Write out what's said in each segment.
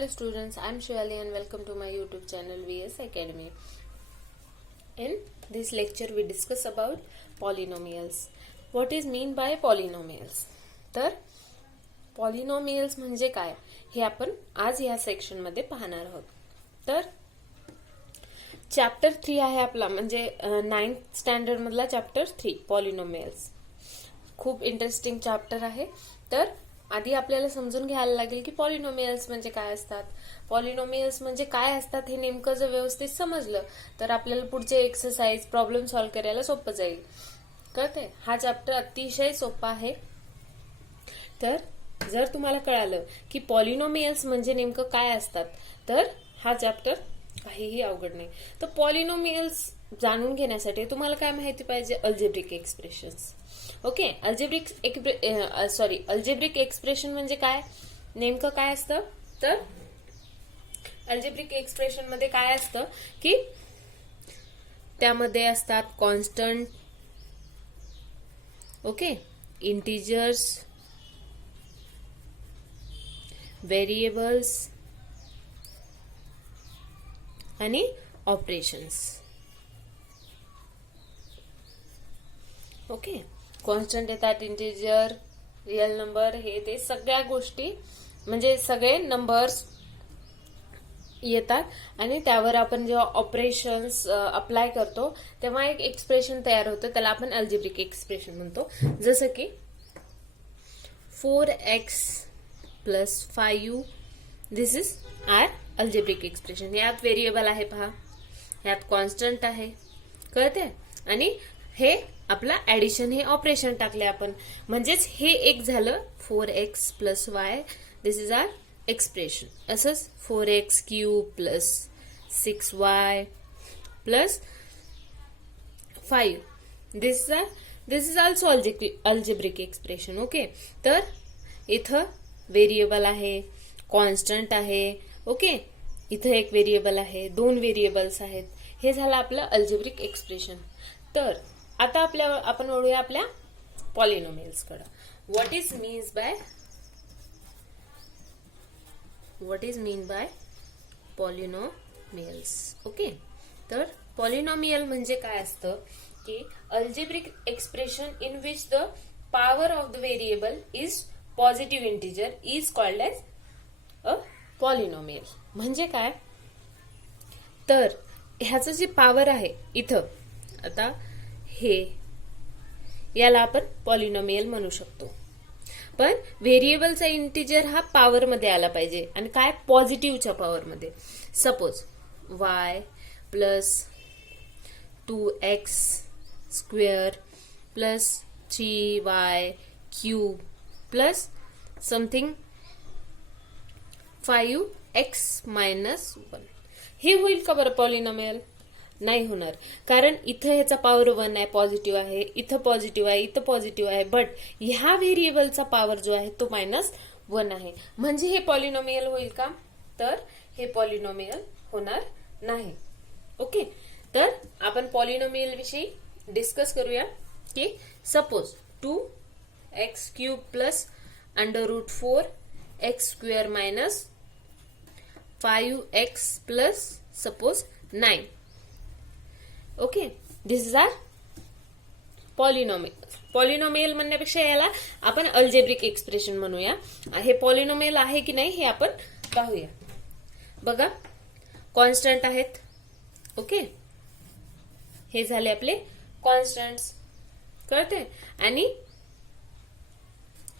Hello students, I am Shivali and welcome to my YouTube channel VS Academy. In this lecture we discuss about polynomials. What is mean by polynomials? तर polynomials म्हणजे काय हे आपण आज या section मध्ये पाहणार आहोत. तर चॅप्टर 3 आहे आपला, म्हणजे 9th स्टँडर्ड मधला चॅप्टर 3 पॉलिनोमियल्स. खूप इंटरेस्टिंग चॅप्टर आहे. तर आधी आपल्याला समजून घ्यायला लागेल की पॉलिनोमियल्स म्हणजे काय असतात. पॉलिनोमियल्स म्हणजे काय असतात हे नेमकं जर व्यवस्थित समजलं तर आपल्याला पुढचे एक्सरसाइज प्रॉब्लेम सॉल्व्ह करायला सोपं जाईल. कळते? हा चॅप्टर अतिशय सोपा आहे. तर जर तुम्हाला कळालं की पॉलिनोमियल्स म्हणजे नेमकं काय असतात तर हा चॅप्टर काहीही अवघड नाही. तर पॉलिनोमियल्स जाणून घेण्यासाठी तुम्हाला काय माहिती पाहिजे? Algebraic expressions. Okay, algebraic expression म्हणजे काय, नेमकं काय असतं? तर अल्जेब्रिक एक्सप्रेशन मध्ये काय असतं की त्यामध्ये असतात कॉन्स्टंट, ओके, इंटिजर्स, व्हेरिएबल्स आणि ऑपरेशन्स. ओके, कॉन्स्टंट येतात, इंटिजर, रिअल नंबर, हे ते सगळ्या गोष्टी म्हणजे सगळे नंबर्स येतात आणि त्यावर आपण जेव्हा ऑपरेशन्स अप्लाय करतो तेव्हा एक एक्सप्रेशन तयार होतं, त्याला आपण अल्जेब्रिक एक्सप्रेशन म्हणतो. जसं की 4x + 5u, this is our algebraic expression. यात व्हेरिएबल आहे पहा, यात कॉन्स्टंट आहे, कळते? आणि हे आपला ऍडिशन, हे ऑपरेशन टाकले आपण, म्हणजेच हे एक झालं 4x + y, this is our expression. असंच 4x³ + 6y + 5, this is also algebraic expression. Okay, तर इथं व्हेरिएबल आहे, कॉन्स्टंट आहे, ओके, इथं एक व्हेरिएबल आहे, दोन व्हेरिएबल्स आहेत. हे झालं आपलं अल्जेब्रिक एक्सप्रेशन. तर आता आपण वळूया आपल्या पॉलिनोमियल्स कडे. What is mean by polynomials. Okay, तर पॉलिनोमियल म्हणजे काय असतं की algebraic expression in which the power of the variable is positive integer is called as a polynomial. म्हणजे काय, तर ह्याचं जी पॉवर आहे इथं, आता हे याला आपण पॉलिनोमियल म्हणू शकतो. पण व्हेरिएबलचा इंटिजर हा पॉवर मध्ये आला पाहिजे, आणि काय, पॉझिटिव्हच्या पॉवर मध्ये. Suppose y + 2x² + 3y³ + something 5x - 1, हे होईल का बरं पॉलिनोमियल? नाही होणार, कारण इथं ह्याचा पॉवर 1 आहे, पॉझिटिव्ह आहे, इथं पॉझिटिव्ह आहे, इथं पॉझिटिव्ह आहे, बट ह्या व्हेरिएबलचा पॉवर जो आहे तो -1 आहे. म्हणजे हे पॉलिनोमियल होईल का? तर हे पॉलिनोमियल होणार नाही. ओके, तर आपण पॉलिनोमियल विषयी डिस्कस करूया की suppose 2x³ + √4x² - 5x + suppose 9. Okay, this is our polynomial. Polynomial म्हणण्यापेक्षा याला आपण अल्जेब्रिक एक्सप्रेशन म्हणूया. हे पॉलिनोमियल आहे की नाही हे आपण पाहूया. बघा, कॉन्स्टंट आहेत, ओके, हे झाले आपले कॉन्स्टंट्स, कळते? आणि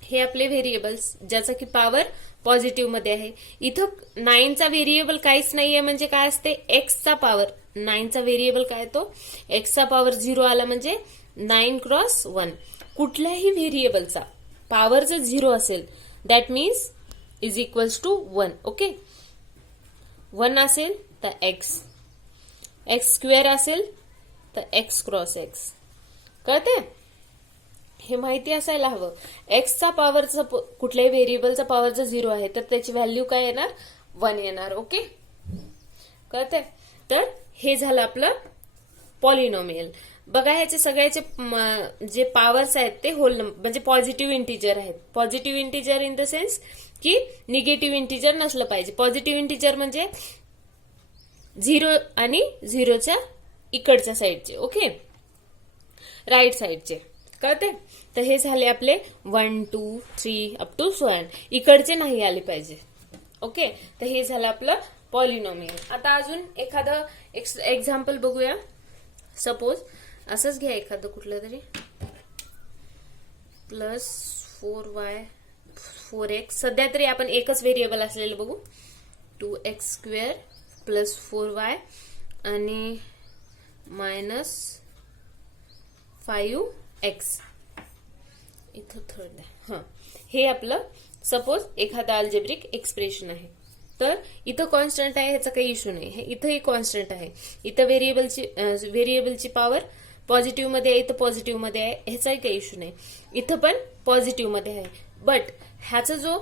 हे आपले व्हेरिएबल्स ज्याचा की पॉवर पॉझिटिव्ह मध्ये आहे. इथं 9चा व्हेरिएबल काहीच नाहीये, म्हणजे काय असते, एक्सचा पॉवर. 9चा व्हेरिएबल काय, तो एक्सचा पॉवर 0 आला म्हणजे 9 × 1. कुठल्याही व्हेरिएबलचा पॉवर जर 0 असेल that means is equals to 1. Okay, 1 असेल तर x² असेल तर x × x, कळते? हे माहिती असायला हवं. एक्सचा पॉवरचा कुठल्याही व्हेरिएबलचा पॉवर जर 0 आहे तर त्याची व्हॅल्यू काय येणार? 1 येणार. ओके, कळते? तर हे झालं आपलं पॉलिनोमियल. बघा, ह्याचे सगळ्याचे जे पॉवर्स आहेत ते होल नंबर म्हणजे पॉझिटिव्ह इंटिजर आहेत. Positive integer in the sense की निगेटिव्ह इंटिजर नसलं पाहिजे. पॉझिटिव्ह इंटिजर म्हणजे 0 आणि 0च्या इकडच्या साईडचे. ओके, राईट साईडचे. कळते? तर हे झाले आपले 1 2 3 अप टू 7. इकडचे नाही आले पाहिजे. ओके, तर हे झालं आपलं पॉलिनॉमियल. आता अजून एखादं एक्झाम्पल बघूया. सपोज असंच घ्या एखादं कुठलं तरी. Plus 4y 4x. सध्या तरी आपण एकच व्हेरिएबल असलेलं बघू. 2x² प्लस 4y आणि मायनस 5x. इथं थर्ड आहे. हा, हे आपलं सपोज एखादा अल्जेब्रिक एक्सप्रेशन आहे. तर इथं कॉन्स्टंट आहे, ह्याचा काही इश्यू नाही. इथंही कॉन्स्टंट आहे. इथं व्हेरिएबलची पॉवर पॉझिटिव्ह मध्ये आहे, इथं पॉझिटिव्ह मध्ये आहे, ह्याचाही काही इश्यू नाही. इथं पण पॉझिटिव्ह मध्ये आहे. बट ह्याचा जो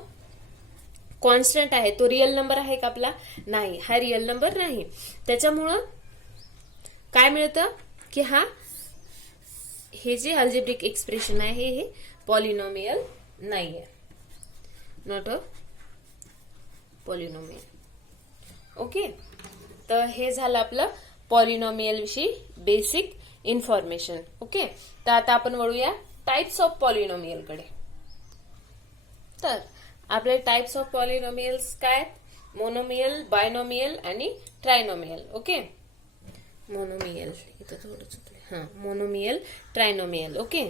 कॉन्स्टंट आहे तो रिअल नंबर आहे का आपला? नाही, हा रिअल नंबर नाही. त्याच्यामुळं काय मिळतं की हे जे अल्जेब्रिक एक्सप्रेशन आहे हे पॉलिनॉमियल नाहीये. Not a polynomial. ओके, तर हे झालं आपलं पॉलिनॉमियल विषयी बेसिक इन्फॉर्मेशन. ओके, तर आता आपण वळूया टाइप्स ऑफ पॉलिनॉमियल कडे. तर आपले टाइप्स ऑफ पॉलिनॉमियल्स काय? मोनोमियल, बायनॉमियल आणि ट्रायनॉमियल. ओके, मोनोमियल इथं थोडं चुकलं. हा, मोनोमियल, ट्रायनॉमियल. ओके,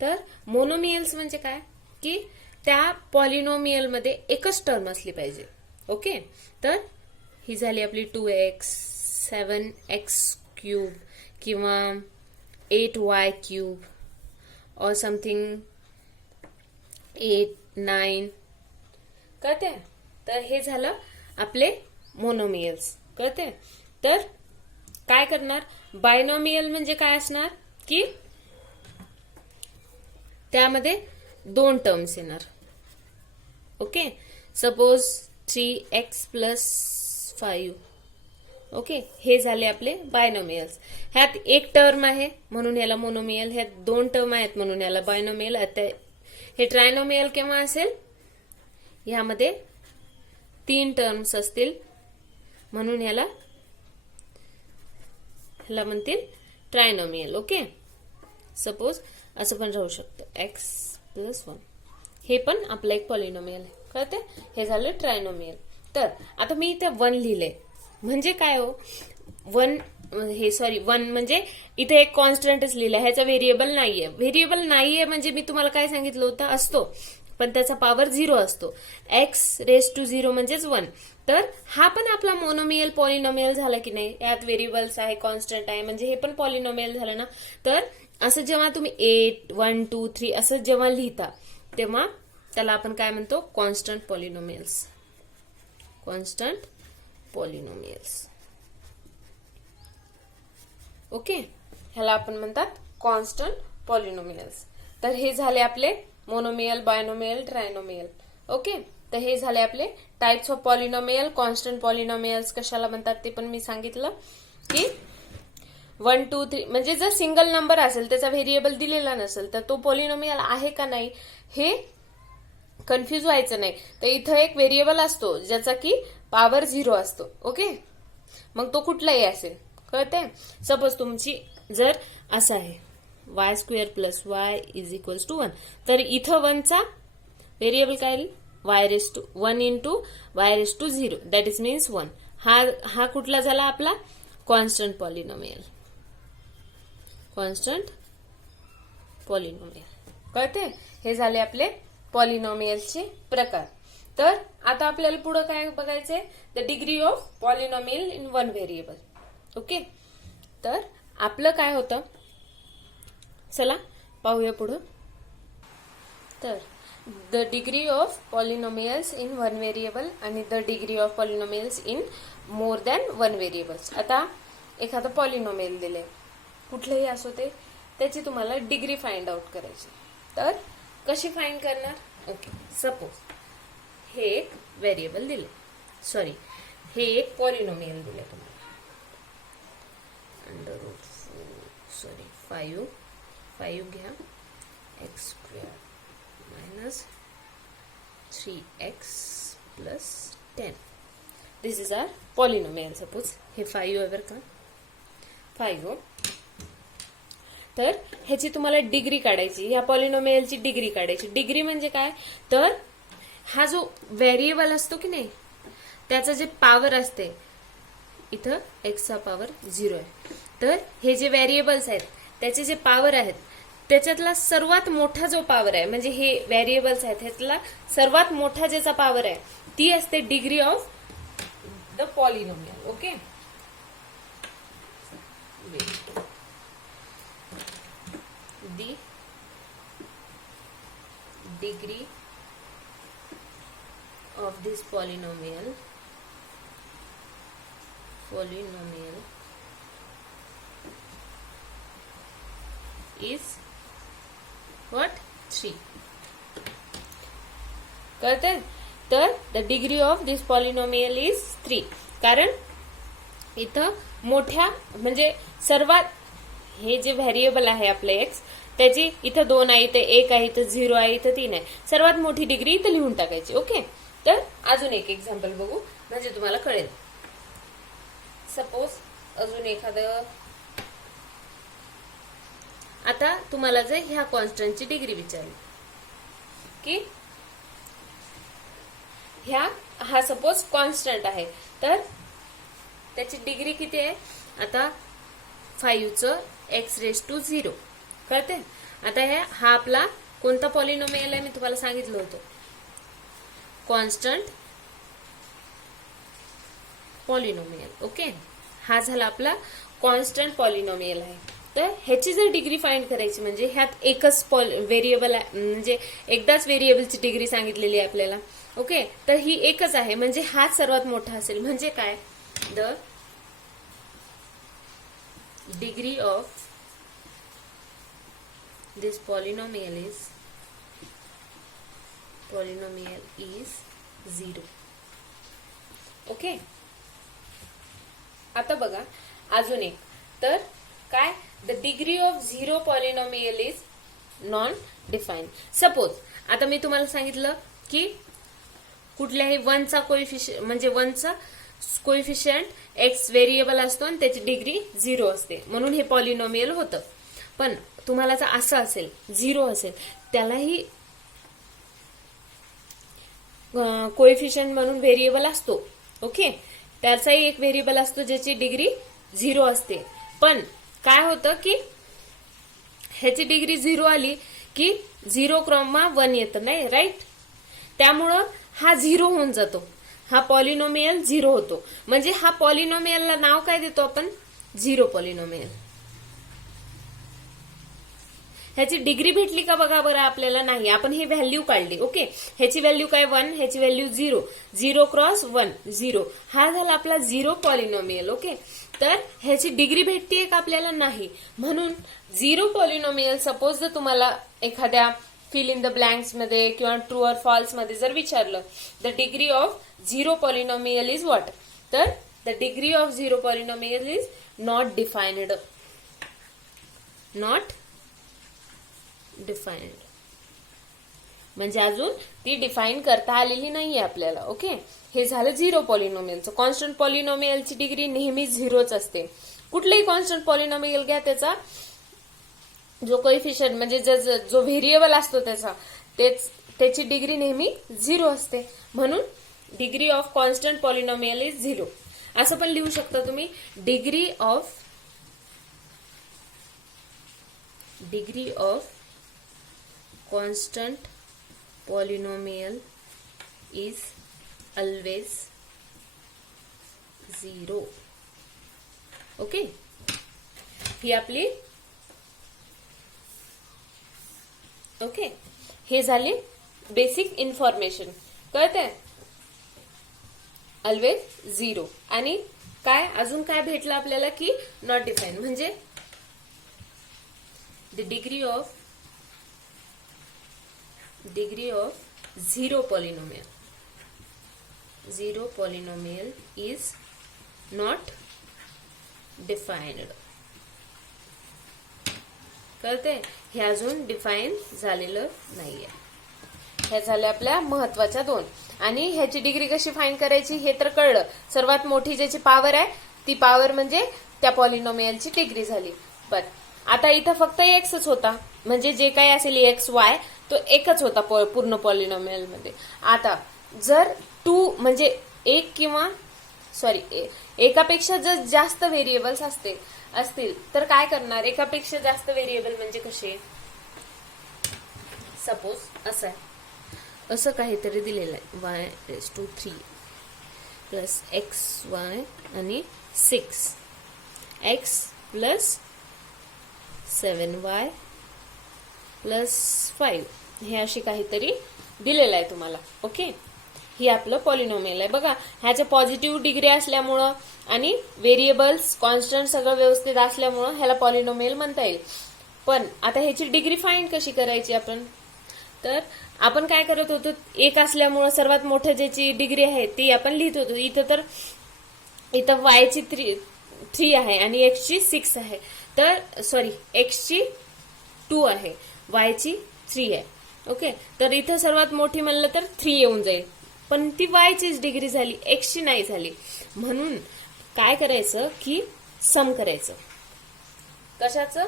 तर मोनोमियल्स म्हणजे काय की त्या पॉलिनॉमियल मध्ये एकच टर्म असली पाहिजे. ओके, तर ही झाली आपली 2x 7x³ किंवा 8y³ और समथिंग 8 9. कळते? तर हे झालं आपले मोनोमियल्स. कळते? तर काय करणार? बायनॉमियल म्हणजे काय असणार की त्यामध्ये 2 टर्म्स येणार. Okay, suppose 3x plus 5. Okay, हे झाले आपले बायनॉमियल्स. ह्यात एक टर्म आहे म्हणून याला मोनोमियल, ह्यात 2 टर्म आहेत म्हणून याला बायनॉमियल. आता हे ट्रायनॉमियल केव्हा असेल? ह्यामध्ये 3 टर्म्स असतील म्हणून ह्याला म्हणतील ट्रायनॉमियल. ओके, सपोज असं पण राहू शकतं x प्लस 1. हे पण आपलं एक पॉलिनॉमियल आहे. कळते? हे झालं ट्रायनॉमियल. तर आता मी इथे 1 लिहिलंय म्हणजे काय हो? 1 म्हणजे इथे एक कॉन्स्टंटच लिहिलंय, ह्याचा व्हेरिएबल नाहीये. व्हेरिएबल नाहीये म्हणजे मी तुम्हाला काय सांगितलं होतं? असतो, पण त्याचा पॉवर 0 असतो. x⁻⁴ म्हणजेच 1. तर हा पण आपला मोनोमियल पॉलिनॉमियल झाला की नाही? यात व्हेरिएबल्स आहे, कॉन्स्टंट आहे, म्हणजे हे पण पॉलिनॉमियल झालं ना. तर असं जेव्हा तुम्ही 8 1 2 3 असं जेव्हा लिहिता तेव्हा त्याला आपण काय म्हणतो? Constant polynomials. Constant polynomials. Okay, ह्याला आपण म्हणतात कॉन्स्टंट पॉलिनॉमियल्स. तर हे झाले आपले मोनोमियल, बायनॉमियल, ट्रायनॉमियल. ओके, तर हे झाले आपले types of polynomial. Constant polynomials कशाला म्हणतात ते पण मी सांगितलं की 1 2 3 म्हणजे जर सिंगल नंबर असेल, त्याचा व्हेरिएबल दिलेला नसेल, तर तो पॉलिनॉमियल आहे का नाही हे कन्फ्युज व्हायचं नाही. तर इथं एक व्हेरिएबल असतो ज्याचा की पॉवर 0 असतो. ओके, मग तो कुठलाही असेल. कळते? सपोज तुमची जर असं आहे y² plus y is equals to 1, तर इथं 1 चा व्हेरिएबल काय येईल? 1 into y⁻⁴. That is means 1. हा कुठला झाला आपला? Constant polynomial. Constant polynomial. कळते? हे झाले आपले पॉलिनॉमियलचे प्रकार. तर आता आपल्याला पुढे काय बघायचंय? The degree of polynomial in 1 variable. Okay, तर आपलं काय होतं? चला पाहूया पुढं. तर the degree of polynomials in 1 variable आणि the degree of polynomials in more than 1 variables. आता एखादं पॉलिनॉमियल दिले, कुठलेही असो ते, त्याची तुम्हाला डिग्री फाइंड आउट करायची. तर कशी फाइंड करणार? ओके, सपोज हे एक व्हेरिएबल दिले, हे एक पॉलिनॉमियल दिले तुम्हाला. √5 घ्या, x² - 3x plus 10. This is our polynomial. Suppose हे 5 आहे बरं का, 5. तर ह्याची तुम्हाला डिग्री काढायची, ह्या पॉलिनोमियलची डिग्री काढायची. डिग्री म्हणजे काय, तर हा जो व्हेरिएबल असतो की नाही त्याचं जे पॉवर असते, इथं x चा पॉवर 0 आहे, तर हे जे व्हेरिएबल्स आहेत त्याचे जे पॉवर आहेत त्याच्यातला सर्वात मोठा जो पॉवर आहे, म्हणजे हे व्हेरिएबल्स आहेत ह्यातला सर्वात मोठा ज्याचा पॉवर आहे ती असते degree of the polynomial. Okay, the degree of this polynomial is what, 3. कळते, तर the degree of this polynomial is 3. कारण इथं मोठ्या म्हणजे सर्वात, हे जे व्हेरिएबल आहे आपले एक्स त्याची इथं 2 आहे, इथं 1 आहे, इथं 0 आहे, इथं 3 आहे, सर्वात मोठी डिग्री इथं लिहून टाकायची. ओके, तर अजून एक एक्झाम्पल बघू म्हणजे तुम्हाला कळेल. सपोज अजून एखादं, आता तुम्हाला जर ह्या कॉन्स्टंटची डिग्री विचारली की हा सपोज कॉन्स्टंट आहे तर त्याची डिग्री किती आहे, आता 5चं x⁻0. कळते, आता हा आपला कोणता पॉलिनोमियल आहे मी तुम्हाला सांगितलं होतं, कॉन्स्टंट पॉलिनोमियल. ओके, हा झाला आपला कॉन्स्टंट पॉलिनोमियल आहे. तर ह्याची जर डिग्री फाइंड करायची म्हणजे ह्यात एकच व्हेरिएबल आहे, म्हणजे एकदाच व्हेरिएबलची डिग्री सांगितलेली आहे आपल्याला. ओके, तर ही एकच आहे म्हणजे हाच सर्वात मोठा असेल. म्हणजे काय, the degree of this polynomial is 0. Okay, आता बघा अजून एक, तर काय, the degree of 0 polynomial is non defined. Suppose आता मी तुम्हाला सांगितलं की कुठल्याही 1चा कोएफिशियंट म्हणजे 1चा कोएफिशियंट एक्स व्हेरिएबल असतो आणि त्याची डिग्री 0 असते म्हणून हे पॉलिनोमियल होतं. पण तुम्हाला जर असं असेल 0 असेल, त्यालाही कोएफिशियंट म्हणून व्हेरिएबल असतो. ओके, त्याचाही एक व्हेरिएबल असतो ज्याची डिग्री 0 असते. पण काय होतं की ह्याची डिग्री 0 आली की 0,1 येतं नाही, राईट. त्यामुळं हा 0 होऊन जातो, हा पॉलिनोमियल 0 होतो. म्हणजे हा पॉलिनोमियलला नाव काय देतो आपण, 0 पॉलिनोमियल. ह्याची डिग्री भेटली का बघा बरं आपल्याला, नाही, आपण ही व्हॅल्यू काढली. ओके, ह्याची व्हॅल्यू काय 1, ह्याची व्हॅल्यू 0, 0×1 0, हा झाला आपला 0 पॉलिनोमियल. ओके, तर ह्याची डिग्री भेटतीये का आपल्याला, नाही. म्हणून 0 पॉलिनोमियल सपोज जर तुम्हाला एखाद्या फिल इन द ब्लँक्स मध्ये किंवा ट्रू ऑर फॉल्स मध्ये जर विचारलं, the degree of 0 polynomial is what, तर the degree of 0 polynomial is not defined. Not defined म्हणजे अजून ती डिफाईन करता आलेली नाहीये आपल्याला. ओके, हे झालं 0 पॉलिनोमियलचं. कॉन्स्टंट पॉलिनोमियलची डिग्री नेहमी 0च असते. कुठलंही कॉन्स्टंट पॉलिनोमियल घ्या, त्याचा जो कोएफिशियंट म्हणजे जो व्हेरिएबल असतो त्याची डिग्री नेहमी 0 असते. म्हणून degree of constant polynomial is 0. असं पण लिहू शकता तुम्ही, degree of constant polynomial is always 0. Okay, ही आपली, ओके, हे झाली बेसिक इन्फॉर्मेशन. कळते, ऑलवेज 0. आणि काय अजून काय भेटलं आपल्याला की नॉट डिफाईन म्हणजे the degree of 0 polynomial. 0 polynomial is not defined. कळते, हे अजून डिफाईन झालेलं नाहीये. ह्या झाल्या आपल्या महत्वाच्या 2. आणि ह्याची डिग्री कशी फाइंड करायची हे तर कळलं. सर्वात मोठी ज्याची पॉवर आहे ती पॉवर म्हणजे त्या पॉलिनोमियलची डिग्री झाली. पण आता इथं फक्त एक्सच होता, म्हणजे जे काही असेल एक्स वाय तो एकच होता पूर्ण पॉलिनोमियल मध्ये. आता जर 2 म्हणजे एक किंवा एकापेक्षा जर जास्त व्हेरिएबल्स असतील तर काय करणार. एकापेक्षा जास्त व्हेरिएबल म्हणजे कसे, सपोज असं आहे, असं काहीतरी दिलेलं आहे y3 प्लस एक्स वाय आणि 6 एक्स प्लस 7y प्लस 5 हे अशी काहीतरी दिलेलं आहे तुम्हाला. ओके, ही आपलं पॉलिनोमियल आहे. बघा ह्याच्या पॉझिटिव्ह डिग्री असल्यामुळं आणि व्हेरिएबल्स कॉन्स्टंट सगळं व्यवस्थित असल्यामुळं ह्याला पॉलिनोमियल म्हणता येईल. पण आता ह्याची डिग्री फाइंड कशी करायची आपण, तर आपण काय करत होतो, एक असल्यामुळं सर्वात मोठं ज्याची डिग्री आहे ती आपण लिहित होतो. इथं वायची 3 आहे आणि एक्सची 6 आहे, तर सॉरी एक्सची 2 आहे, वायची 3 आहे. ओके, तर इथं सर्वात मोठी म्हणलं तर 3 येऊन जाईल, पण ती वायचीच डिग्री झाली, एक्सची नाही झाली. म्हणून काय करायचं की सम करायचं. कशाचं,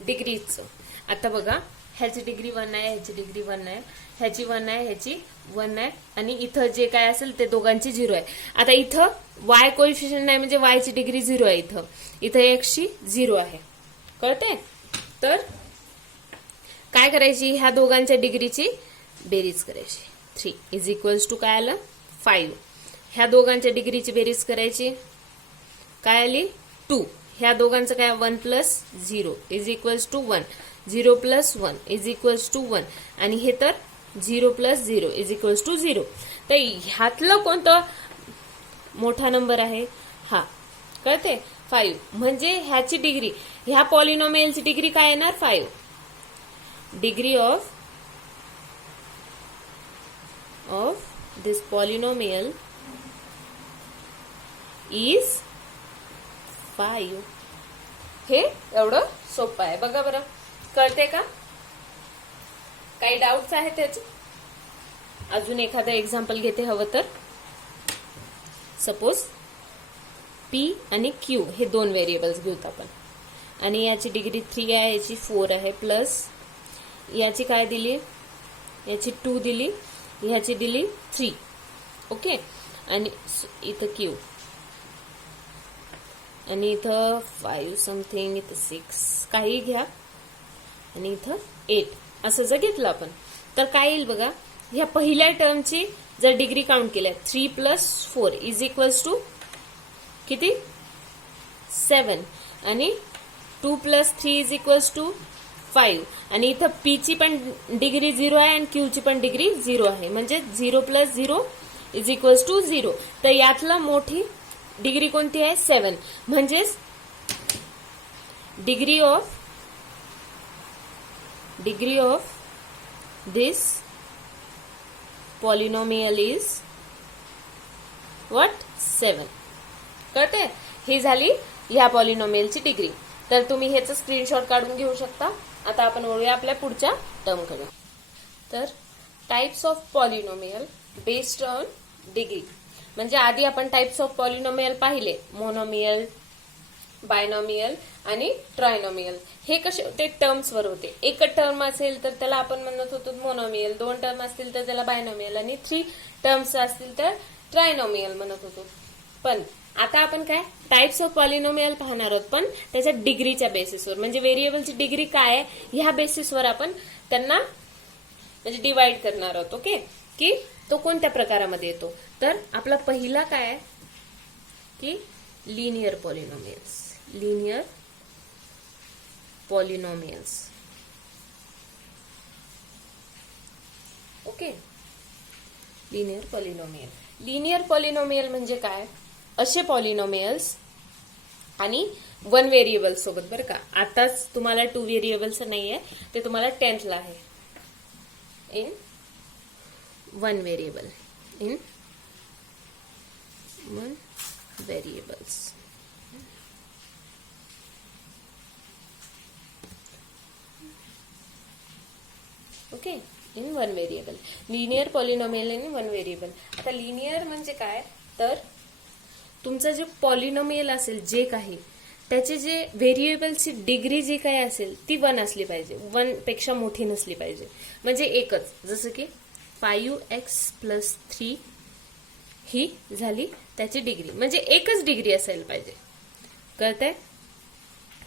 डिग्रीचं. आता बघा ह्याची डिग्री 1 आहे, ह्याची डिग्री 1 आहे, ह्याची 1 आहे, ह्याची 1 आहे, आणि इथं जे काय असेल ते दोघांची 0 आहे. आता इथं वाय कोएफिशियंट नाही म्हणजे वायची डिग्री 0 आहे. इथं एक्सची 0 आहे. कळते. तर काय करायची, ह्या दोघांच्या डिग्रीची बेरीज करायची. 3 इज इक्वल्स टू काय आलं 5. ह्या दोघांच्या डिग्रीची बेरीज करायची, काय आली 2. ह्या दोघांचं काय 1 plus 0 is equals to 1. 0 plus 1 is equals to 1. आणि हे तर 0 प्लस 0 इज इक्वल्स टू 0. तर ह्यातलं कोणतं मोठा नंबर आहे, हा. कळते. 5 म्हणजे ह्याची डिग्री, ह्या पॉलिनोमियलची डिग्री काय येणार 5. Degree of this polynomial is 5. हे एवढं सोपं आहे. बघा बरं, कळते का. काही डाऊट्स आहेत त्याचे. अजून एखादं एक्झाम्पल घेते हवं तर. सपोज पी आणि क्यू हे 2 व्हेरिएबल्स घेऊत आपण, आणि याची डिग्री 3 आहे, याची 4 आहे, प्लस याची काय दिली, याची 2 दिली, ह्याची दिली 3. ओके, आणि इथं क्यू, आणि इथं 5 समथिंग, इथं 6 काही घ्या, आणि इथं 8 असं जर घेतलं आपण तर काय येईल बघा. ह्या पहिल्या टर्मची जर डिग्री काउंट केल्या 3 प्लस 4 इज इक्वल्स टू किती 7, आणि 2 प्लस 3 इज इक्वल्स टू 5. आणि इथं पी ची पण डिग्री 0 आहे आणि क्यू ची पण डिग्री 0 आहे, म्हणजे 0 प्लस 0 इज इक्वल्स टू 0. तर यातलं मोठी डिग्री कोणती आहे 7. म्हणजेच degree of this polynomial is what 7. कळते. ही झाली ह्या पॉलिनोमियलची डिग्री. तर तुम्ही ह्याचं स्क्रीनशॉट काढून घेऊ शकता. आता आपण वळूया आपल्या पुढच्या टर्मकडे. तर types of polynomial based on degree. म्हणजे आधी आपण टाइप्स ऑफ पॉलिनोमियल पाहिले, मोनोमियल, बायनोमियल आणि ट्रायनोमियल. हे कसे होते, टर्म्सवर होते. एक टर्म असेल तर त्याला आपण म्हणत होतो मोनोमियल, 2 टर्म असतील तर त्याला बायनोमियल, आणि 3 टर्म्स असतील तर ट्रायनोमियल म्हणत होतो. पण आता आपण काय टाइप्स ऑफ पॉलिनोमियल पाहणार आहोत, पण त्याच्या डिग्रीच्या बेसिसवर. म्हणजे व्हेरिएबलची डिग्री काय आहे ह्या बेसिसवर आपण त्यांना म्हणजे डिवाइड करणार आहोत. ओके, की तो कोणत्या प्रकारामध्ये येतो. तर आपला पहिला काय आहे की linear polynomials. Linear polynomials. Okay, linear polynomial. Linear polynomial म्हणजे काय, असे पॉलिनोमियल्स आणि 1 व्हेरिएबल सोबत. बरं का, आताच तुम्हाला 2 व्हेरिएबल्स नाहीये, ते तुम्हाला 10th ला आहे. In 1 variable, in 1 variables. Okay, in one variable. Linear polynomial in one variable. आता लिनियर म्हणजे काय, तर तुमचं जे पॉलिनॉमियल असेल जे काही, त्याचे जे व्हेरिएबलची डिग्री जी काही असेल ती 1 असली पाहिजे, 1 पेक्षा मोठी नसली पाहिजे. म्हणजे एकच, जसं की 5x+3 ही झाली त्याची डिग्री, म्हणजे एकच डिग्री असायला पाहिजे. कळतंय?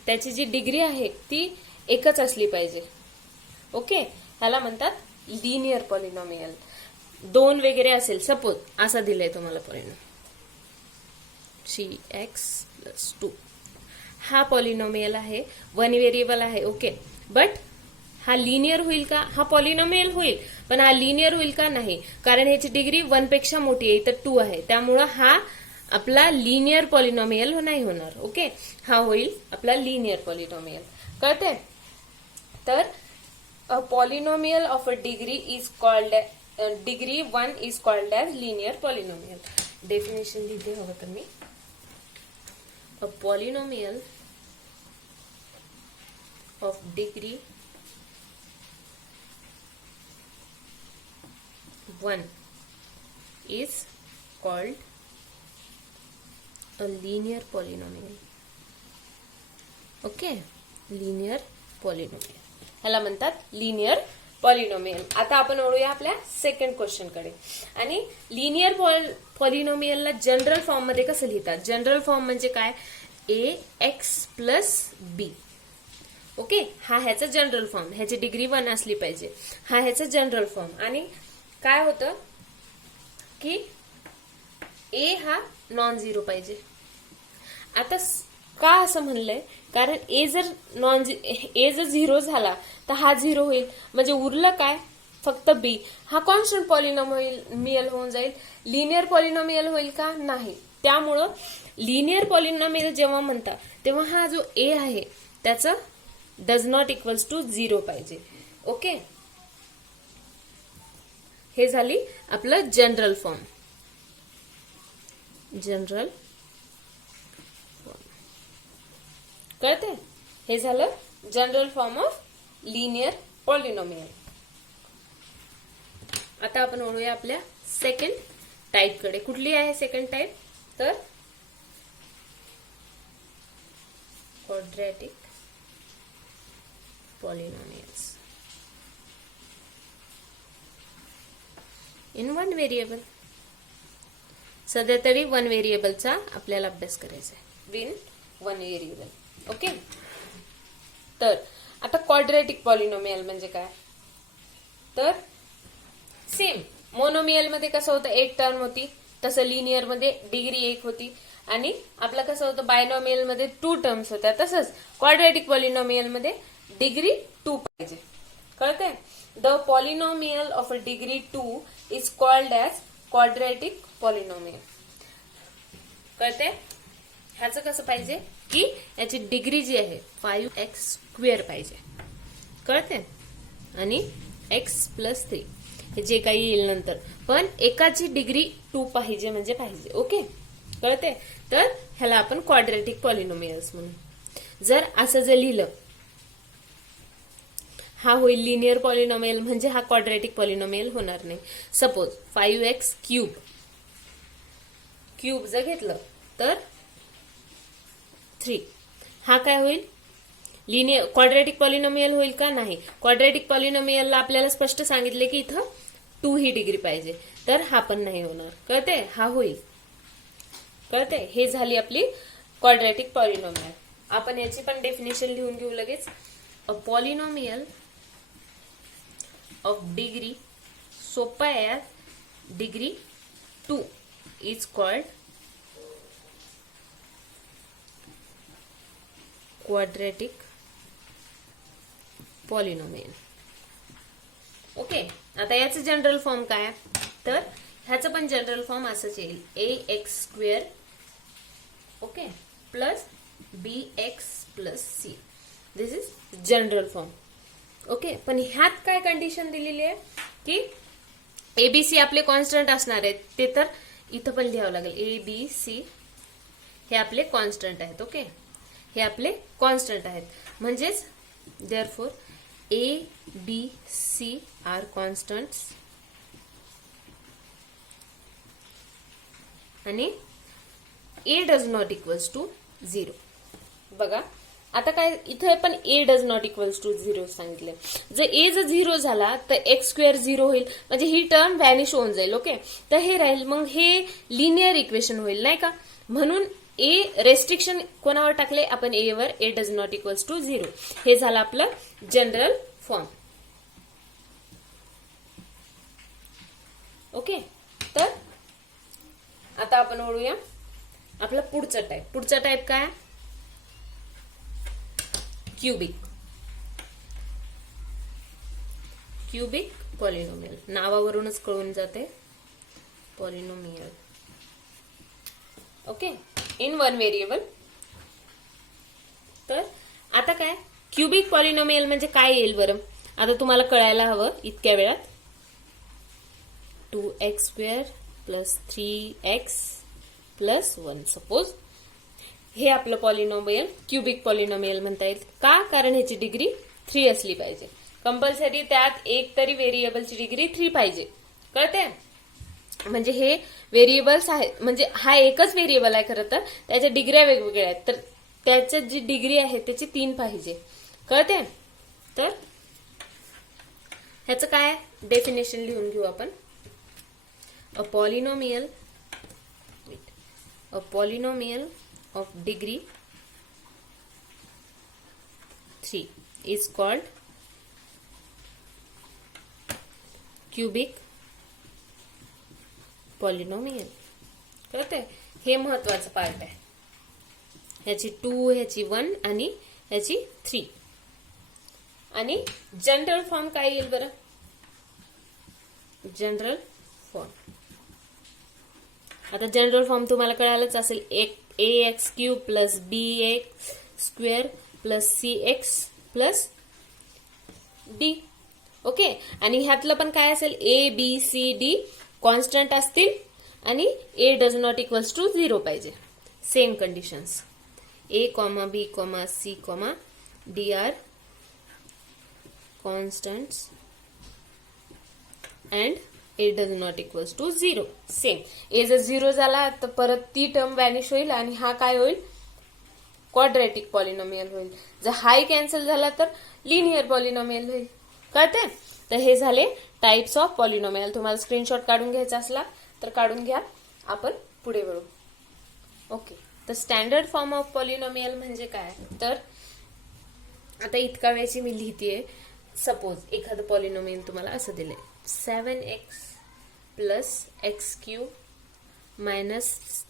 त्याची जी डिग्री आहे ती एकच असली पाहिजे. ओके, ह्याला म्हणतात लिनियर पॉलिनॉमियल. 2 वगैरे असेल, सपोज असा दिलाय तुम्हाला पॉलिनॉमियल 3x+2, हा पॉलिनॉमियल आहे, 1 व्हेरिएबल आहे. ओके, बट हा लिनियर होईल का? हा पॉलिनॉमियल होईल, पण हा लिनियर होईल का? नाही, कारण ह्याची डिग्री 1 पेक्षा मोठी आहे, तर 2 आहे. त्यामुळं हा आपला लिनियर पॉलिनॉमियल नाही होणार. ओके, हा होईल आपला लिनियर पॉलिनॉमियल. कळते? तर a polynomial of a degree is called degree 1 is called as linear polynomial. Definition लिहिते हवं तर मी. A polynomial of degree 1 is called a linear polynomial. Okay, linear polynomial ह्याला म्हणतात लिनियर पॉलिनॉमियल. आता आपण वळूया आपल्या सेकंड क्वेश्चन कडे. आणि लिनियर पॉलिनॉमियलला जनरल फॉर्म मध्ये कसं लिहितात? जनरल फॉर्म म्हणजे काय? ax+b. ओके, हा ह्याचा जनरल फॉर्म, ह्याची डिग्री 1 असली पाहिजे, हा ह्याचा जनरल फॉर्म. आणि काय होतं की ए हा नॉन झिरो पाहिजे. आता का असं म्हणलंय? कारण ए जर झिरो झाला तर हा झिरो होईल, म्हणजे उरलं काय? फक्त बी. हा कॉन्स्टंट पॉलिनॉमियल होऊन जाईल. लिनियर पॉलिनॉमियल होईल का? नाही. त्यामुळं लिनियर पॉलिनॉमियल जेव्हा म्हणतात तेव्हा हा जो ए आहे त्याचं डज नॉट इक्वल्स टू 0 पाहिजे. ओके, हे झाली आपलं जनरल फॉर्म. जनरल फॉर्म कळते? हे झालं general form of linear polynomial. आता आपण वळूया आपल्या सेकंड टाइप कडे. कुठली आहे सेकंड टाइप? तर quadratic polynomials in one variable. सध्या तरी 1 व्हेरिएबलचा आपल्याला अभ्यास करायचा आहे. In 1 variable. ओके, तर आता क्वाड्रॅटिक पॉलिनॉमियल म्हणजे काय? तर सेम मोनोमियल मध्ये कसं होतं, 1 टर्म होती, तसं लिनियर मध्ये डिग्री 1 होती. आणि आपलं कसं होतं, बायनॉमियल मध्ये 2 टर्म्स होत्या, तसंच क्वाड्रॅटिक पॉलिनॉमियल मध्ये डिग्री 2 पाहिजे. कळतंय? The polynomial of a degree 2 is called as quadratic polynomial. कळतंय? ह्याचं कसं पाहिजे की याची डिग्री जी आहे 5x² पाहिजे. कळतंय? आणि x+3 हे जे काही येईल नंतर, पण एकाची डिग्री 2 पाहिजे म्हणजे पाहिजे. ओके, कळते? तर ह्याला आपण क्वाड्रॅटिक पॉलिनॉमियल्स म्हणू. जर असं जर लिहिलं, हा होईल लिनियर पॉलिनॉमियल, म्हणजे हा क्वाड्रॅटिक पॉलिनॉमियल होणार नाही. सपोज 5x³ जर घेतलं तर 3, हा काय होईल? लिनियर क्वाड्रॅटिक पॉलिनॉमियल होईल का? नाही. क्वाड्रॅटिक पॉलिनॉमियलला आपल्याला स्पष्ट सांगितले की इथं 2 ही डिग्री पाहिजे, तर हा पण नाही होणार. कळते? हा होईल. कळते? हे झाली आपली क्वाड्रॅटिक पॉलिनॉमियल. आपण याची पण डेफिनेशन लिहून घेऊ लगेच. अ पॉलिनॉमियल ऑफ डिग्री, सोपा आहे, degree 2 is called quadratic polynomial. Okay, आता याचं जनरल फॉर्म काय? तर ह्याचं पण जनरल फॉर्म असंच येईल, ax² okay plus bx+c. This is general form. Okay, पण ह्यात काय कंडिशन दिलेली आहे की एबीसी आपले कॉन्स्टंट असणार आहेत. ते तर इथं पण लिहावं लागेल. ABC हे आपले कॉन्स्टंट आहेत. ओके, हे आपले कॉन्स्टंट आहेत, म्हणजेच therefore A, B, C are constants आणि A does not equals to 0. बघा आता काय इथे पण A does not equals to 0 सांगितले. जर A जर 0 झाला तर x स्क्वेअर 0 होईल, म्हणजे ही टर्म व्हॅनिश होऊन जाईल. ओके, तर हे राहील, मग हे लिनियर इक्वेशन होईल नाही का. म्हणून A रेस्ट्रिक्शन कोणावर टाकले आपण, A वर. A does not equals to 0. हे झालं आपलं जनरल फॉर्म. ओके, तर आता आपण वळूया आपला पुढचा टाईप. पुढचा टाईप काय, क्यूबिक. क्यूबिक पॉलिनोमियल, नावावरूनच कळून जाते polynomial. Okay, in one variable. तर आता काय क्यूबिक पॉलिनोमियल म्हणजे काय येईल बरं, आता तुम्हाला कळायला हवं इतक्या वेळात. 2x square plus 3x plus 1 suppose हे आपलं पॉलिनोमियल क्यूबिक पॉलिनोमियल म्हणता येईल. का, कारण ह्याची डिग्री 3 असली पाहिजे. कंपल्सरी त्यात एक तरी व्हेरिएबलची डिग्री 3 पाहिजे, कळते. म्हणजे हे व्हेरिएबल्स आहेत, म्हणजे हा एकच व्हेरिएबल आहे खरं तर, त्याच्या डिग्र्या वेगवेगळ्या आहेत, तर त्याच्यात जी डिग्री आहे त्याची 3 पाहिजे, कळते. तर ह्याचं काय डेफिनेशन लिहून घेऊ आपण. A polynomial of degree 3 is called cubic polynomial. कळते, हे महत्वाचं पार्ट आहे. ह्याची 2, ह्याची 1 आणि ह्याची 3. आणि जनरल फॉर्म काय येईल बरं, जनरल फॉर्म. आता जनरल फॉर्म तुम्हाला कळालंच असेल. ax cube plus bx square plus cx plus d. Okay, आणि ह्यातलं पण काय असेल, a b c d constant असतील आणि a does not equals to 0 पाहिजे. Same conditions, a, b, c, d are constants and a does not equals to 0. Same, a जर 0 झाला तर परत ती टर्म व्हॅनिश होईल आणि हा काय होईल, क्वाड्रॅटिक पॉलिनोमियल होईल. जर हाय कॅन्सल झाला तर लिनियर पॉलिनोमियल होईल, कळते. तर हे झाले टाइप्स ऑफ पॉलिनोमियल. तुम्हाला स्क्रीनशॉट काढून घ्यायचा असला तर काढून घ्या, आपण पुढे वळू. ओके, तर स्टँडर्ड फॉर्म ऑफ पॉलिनोमियल म्हणजे काय, तर आता इतका वेळची मी लिहितेय. सपोज एखादं पॉलिनोमियल तुम्हाला असं दिलंय, 7x plus x cube minus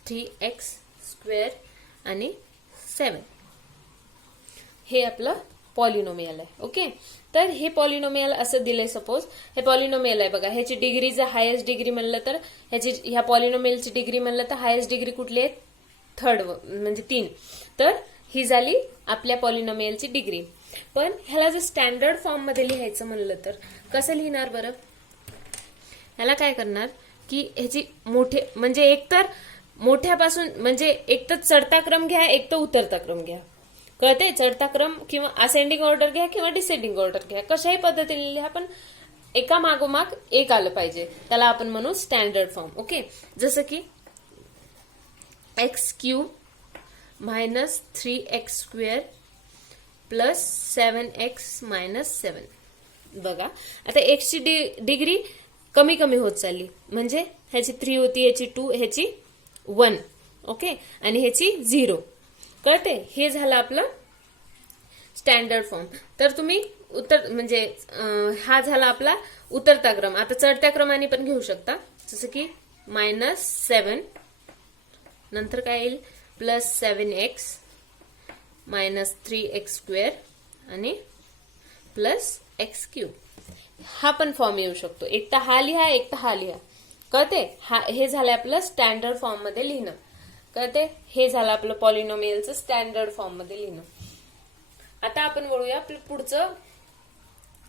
3x square आणि 7. हे आपलं पॉलिनोमियल आहे. ओके, तर हे पॉलिनोमियल असं दिलंय. सपोज हे पॉलिनोमियल आहे बघा, ह्याची डिग्री जर हायेस्ट डिग्री म्हणलं तर ह्या पॉलिनोमियलची डिग्री म्हणलं तर हायेस्ट डिग्री कुठली आहे, 3rd म्हणजे 3. तर ही झाली आपल्या पॉलिनोमियलची डिग्री. पण ह्याला जर स्टँडर्ड फॉर्म मध्ये लिहायचं म्हणलं तर कसं लिहिणार बरं. ह्याला काय करणार की ह्याची मोठे म्हणजे एकतर मोठ्यापासून म्हणजे एक तर चढता क्रम घ्या, एक तर उतरता क्रम घ्या, कळते. चढता क्रम किंवा असेंडिंग ऑर्डर घ्या किंवा डिसेंडिंग ऑर्डर घ्या, कशाही पद्धतीने लिहा, पण एका मागोमाग एक आलं पाहिजे, त्याला आपण म्हणू स्टँडर्ड फॉर्म. ओके, जसं की x cube minus 3x square plus 7x minus 7. बघा आता x ची डिग्री कमी कमी होत चालली, म्हणजे ह्याची 3 होती, ह्याची 2, ह्याची 1. ओके, आणि ह्याची 0, कळते. हे झालं आपलं स्टँडर्ड फॉर्म. तर तुम्ही म्हणजे हा झाला आपला उतरता क्रम. आता चढत्या क्रमाने पण घेऊ शकता, जसं की -7 नंतर काय येईल +7x मायनस 3x स्क्वेअर आणि प्लस x क्यूब. हा पण फॉर्म येऊ शकतो. एक तर हा लिहा, एक तर हा लिहा, कळते. हे झालं आपलं स्टँडर्ड फॉर्म मध्ये लिहिणं, कळते. हे झालं आपलं पॉलिनोमियलचं स्टँडर्ड फॉर्म मध्ये लिहिणं. आता आपण वळूया आपलं पुढचं.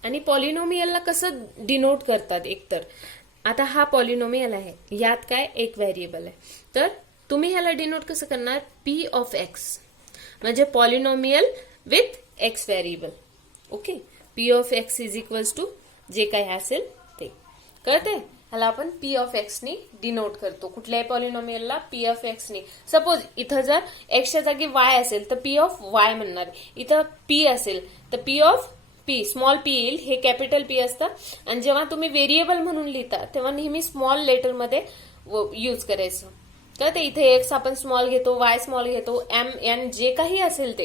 आणि पॉलिनोमियलला कसं डिनोट करतात. एकतर आता हा पॉलिनोमियल आहे, यात काय एक व्हेरिएबल आहे, तर तुम्ही ह्याला डिनोट कसं करणार, p ऑफ x म्हणजे polynomial with x variable. Okay, P of X is equals to जे काही असेल ते. कळते? ह्याला आपण पी ऑफ एक्स नी डिनोट करतो. कुठल्याही पॉलिनॉमियलला पी ऑफ एक्स नी. सपोज इथं जर एक्सच्या जागी वाय असेल तर पी ऑफ वाय म्हणणार. इथं पी असेल तर P of P, small P येईल. हे कॅपिटल पी असतं. आणि जेव्हा तुम्ही व्हेरिएबल म्हणून लिहिता तेव्हा नेहमी स्मॉल लेटरमध्ये यूज करायचं. कळते? इथे एक्स आपण स्मॉल घेतो, वाय स्मॉल घेतो, एम एन जे काही असेल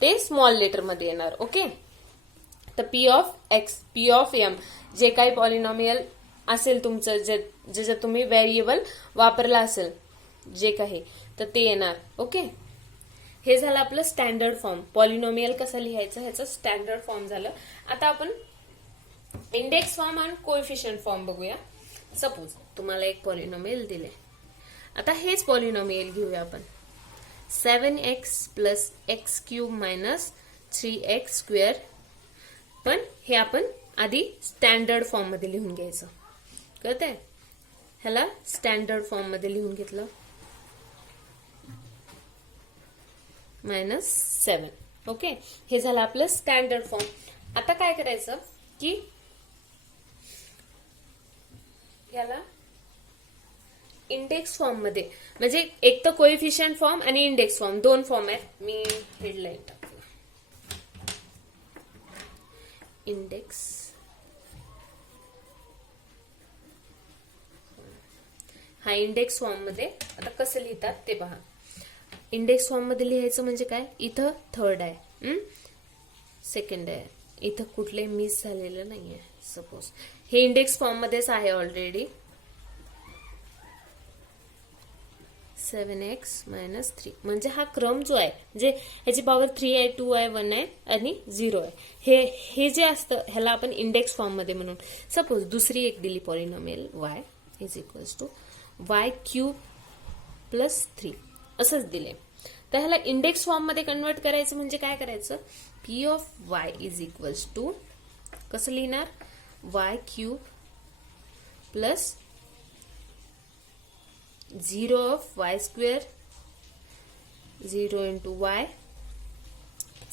ते स्मॉल लेटरमध्ये येणार. ओके. तर P of X, P of M, जे काही पॉलिनॉमियल असेल तुमचं, ज्याच्यात तुम्ही व्हेरिएबल वापरला असेल जे काही, तर ते येणार. ओके. हे झालं आपलं स्टँडर्ड फॉर्म. पॉलिनॉमियल कसं लिहायचं ह्याचं स्टँडर्ड फॉर्म झालं. आता आपण इंडेक्स फॉर्म आणि कोएफिशियंट फॉर्म बघूया. सपोज तुम्हाला एक पॉलिनॉमियल दिले. आता हेच पॉलिनॉमियल घेऊया आपण. 7x plus x cube minus 3x square. पण हे आपण आधी स्टँडर्ड फॉर्म मध्ये लिहून घ्यायचं. कळतंय? ह्याला स्टँडर्ड फॉर्म मध्ये लिहून घेतलं. -7. ओके. हे झालं आपलं स्टँडर्ड फॉर्म. आता काय करायचं की याला इंडेक्स फॉर्म मध्ये, म्हणजे एक तर कोएफिशियंट फॉर्म आणि इंडेक्स फॉर्म, दोन फॉर्म आहेत. मी हेडलाईन टाकतो. इंडेक्स हा इंडेक्स फॉर्म मध्ये आता कसं लिहितात ते पहा. इंडेक्स फॉर्म मध्ये लिहायचं म्हणजे काय, इथं थर्ड आहे, सेकंड आहे, इथं कुठले मिस झालेलं नाहीये. सपोज हे इंडेक्स फॉर्म मध्येच आहे ऑलरेडी. 7x मायनस 3 म्हणजे हा क्रम जो आहे, म्हणजे ह्याची पॉवर 3 आहे, 2 आहे, 1 आहे आणि 0 आहे. हे जे असतं ह्याला आपण इंडेक्स फॉर्म मध्ये म्हणून. सपोज दुसरी एक दिली polynomial y is equals to y cube plus 3 असंच दिले. तर ह्याला इंडेक्स फॉर्म मध्ये कन्वर्ट करायचं म्हणजे काय करायचं, p of y is equals to कसं लिहिणार, y cube plus 0 of y square, 0 into y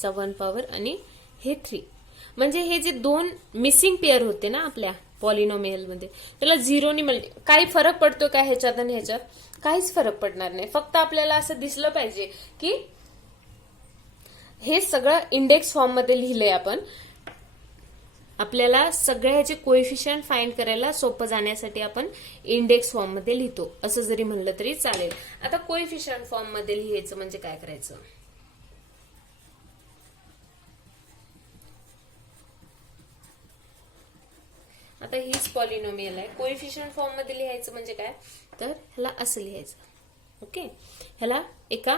चा 1 पॉवर आणि हे 3. म्हणजे हे जे दोन मिसिंग पेअर होते ना आपल्या पॉलिनॉमियल मध्ये, त्याला 0 ने मल्टी. काही फरक पडतो का ह्याच्यात आणि ह्याच्यात? काहीच फरक पडणार नाही. फक्त आपल्याला असं दिसलं पाहिजे की हे सगळं इंडेक्स फॉर्म मध्ये लिहिलंय आपण. आपल्याला सगळ्या ह्याचे कोएफिशियंट फाइंड करायला सोपं जाण्यासाठी आपण इंडेक्स फॉर्म मध्ये लिहितो, असं जरी म्हणलं तरी चालेल. आता कोएफिशियंट फॉर्म मध्ये लिहायचं म्हणजे काय करायचं, आता हीच पॉलिनॉमियल आहे. कोएफिशियंट फॉर्म मध्ये लिहायचं म्हणजे काय, तर ह्याला असं लिहायचं. ओके. ह्याला एका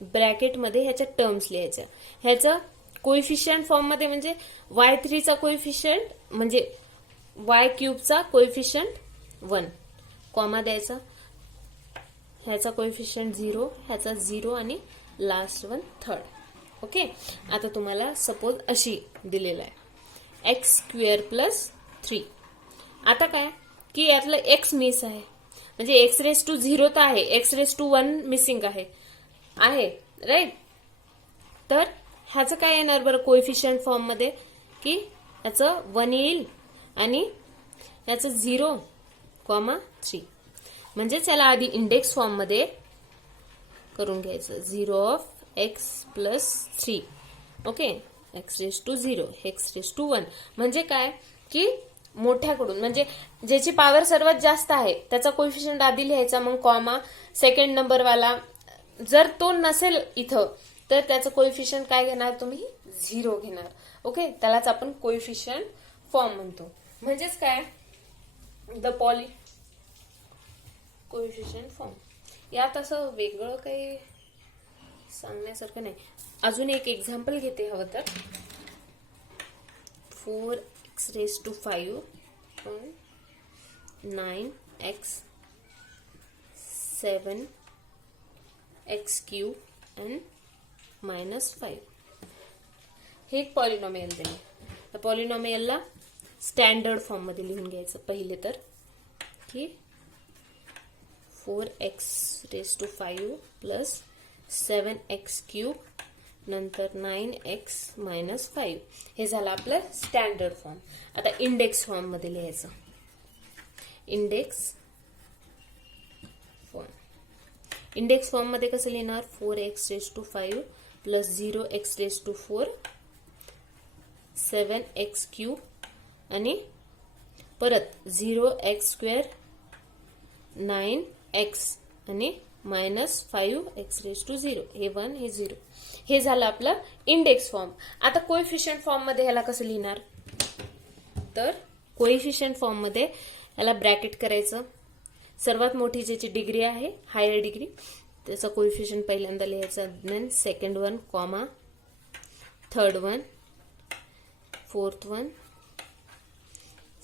ब्रॅकेट मध्ये ह्याच्या टर्म्स लिहायच्या. ह्याचं कोएफिशियंट फॉर्म मध्ये म्हणजे y3 चा कोएफिशियंट म्हणजे y क्यूबचा कोएफिशियंट 1 कॉमा द्यायचा. ह्याचा कोएफिशियंट 0, ह्याचा 0 आणि लास्ट वन थर्ड. ओके. आता तुम्हाला सपोज अशी दिलेला आहे x स्क्वेअर प्लस 3. आता काय की यातलं x मिस आहे, म्हणजे x रेस टू 0 तर आहे, x रेस टू 1 मिसिंग आहे राईट. तर ह्याचं काय येणार बरं कोएफिशियंट फॉर्म मध्ये, की ह्याचं 1 येईल आणि ह्याचं 0, 3. म्हणजेच याला आधी इंडेक्स फॉर्म मध्ये करून घ्यायचं. 0 of x plus 3. Okay. x raise to 0, x raise to 1. म्हणजे काय की मोठ्याकडून, म्हणजे ज्याची पॉवर सर्वात जास्त आहे त्याचा कोएफिशियंट आधी लिहायचा, मग कॉमा. सेकंड नंबर वाला जर तो नसेल इथं तर त्याचं कोएफिशियंट काय घेणार तुम्ही, 0 घेणार. ओके. त्यालाच आपण कोएफिशियंट फॉर्म म्हणतो. म्हणजेच काय द कोएफिशियंट फॉर्म. यात असं वेगळं काही सांगण्यासारखं नाही. अजून एक एक्झाम्पल घेते हवं तर. 4x raised to 5 9x 7x cube and -5. हे एक पॉलिनॉमियल दिले. तर पॉलिनॉमियलला स्टँडर्ड फॉर्म मध्ये लिहून घ्यायचं. पहिले तर की 4x raised to 5 plus 7x cube नंतर 9x-5 हे झालं आपलं स्टँडर्ड फॉर्म. आता इंडेक्स फॉर्म मध्ये लिहायचं. इंडेक्स फॉर्म मध्ये कसं लिहिणार? 4x⁵ प्लस 0x⁴ 7x³ आणि परत 0x² 9x आणि -5x⁵. हे 1 हे 0. हे झालं आपलं इंडेक्स फॉर्म. आता कोएफिशियंट फॉर्म मध्ये ह्याला कसं लिहिणार? तर कोएफिशियंट फॉर्म मध्ये ह्याला ब्रॅकेट करायचं. सर्वात मोठी ज्याची डिग्री आहे, हायर डिग्री, त्याचा कोएफिशियंट पहिल्यांदा लिहायचा. Then second one comma, third one, fourth one,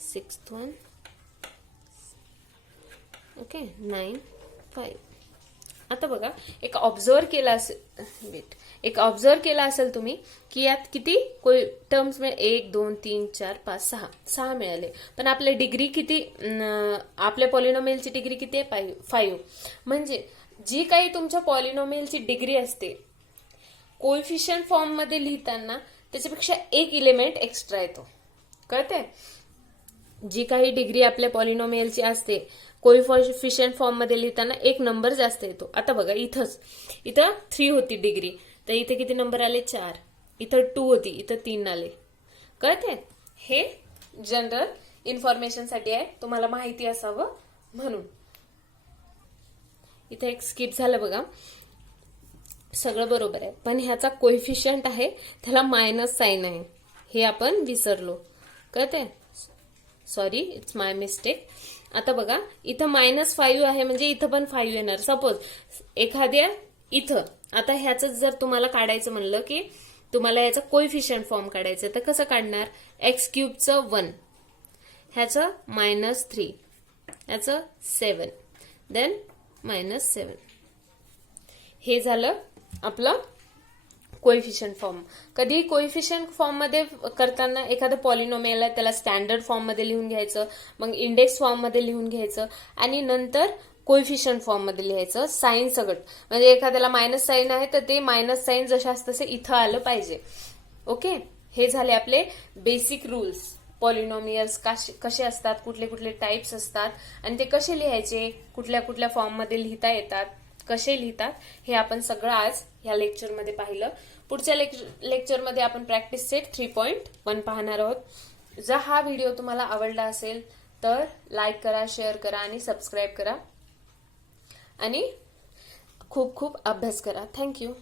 sixth one, okay, 9, 5. आता बघा, एक ऑब्झर्व केला असेल तुम्ही की यात किती टर्म्स मिळाले? 1 2 3 4 5 6 मिळाले. पण आपल्या डिग्री किती? आपल्या पॉलिनॉमियलची डिग्री किती आहे? 5. म्हणजे जी काही तुमच्या पॉलिनॉमियलची डिग्री असते, कोएफिशियंट फॉर्म मध्ये लिहिताना त्याच्यापेक्षा एक एलिमेंट एक्स्ट्रा येतो. कळते? जी काही डिग्री आपल्या पॉलिनॉमियलची असते, कोएफिशियंट फॉर्म मध्ये लिहिताना एक नंबर जास्त येतो. आता बघा, इथं 3 होती डिग्री, तर इथे किती नंबर आले? 4. इथं 2 होती, इथं 3 आले. कळते? हे जनरल इन्फॉर्मेशन साठी आहे, तुम्हाला माहिती असावं म्हणून. इथे एक स्किप झालं बघा. सगळं बरोबर आहे, पण ह्याचा कोएफिशियंट आहे, त्याला मायनस साइन आहे, हे आपण विसरलो. कळते? Sorry, it's my mistake. आता बघा, इथं -5 आहे म्हणजे इथं पण 5 येणार. सपोज एखाद्या इथं, आता ह्याचं जर तुम्हाला काढायचं म्हणलं की तुम्हाला याचा कोएफिशियंट फॉर्म काढायचं, तर कसं काढणार? x³ 1, ह्याचं -3, ह्याचं 7, देन -7. हे झालं आपलं कोएफिशियंट फॉर्म. कधी कोएफिशियंट फॉर्म मध्ये करताना एखादं पॉलिनॉमियल आहे त्याला स्टँडर्ड फॉर्म मध्ये लिहून घ्यायचं, मग इंडेक्स फॉर्म मध्ये लिहून घ्यायचं आणि नंतर कोएफिशियंट फॉर्म मध्ये लिहायचं. साइन सगट, म्हणजे एखाद्याला मायनस साइन आहे तर ते मायनस साइन जशास तसे इथं आलं पाहिजे. ओके, हे झाले आपले बेसिक रूल्स. पॉलिनॉमियल्स कसे असतात, कुठले कुठले टाइप्स असतात आणि ते कसे लिहायचे, कुठल्या कुठल्या फॉर्म मध्ये लिहिता येतात, कसे लिहितात, हे आपण सगळं आज ह्या लेक्चरमध्ये पाहिलं. पुढच्या लेक्चरमध्ये आपण प्रॅक्टिस सेट 3.1 पाहणार आहोत. जर हा व्हिडिओ तुम्हाला आवडला असेल तर लाईक करा, शेअर करा आणि सबस्क्राईब करा आणि खूप खूप अभ्यास करा. थँक्यू.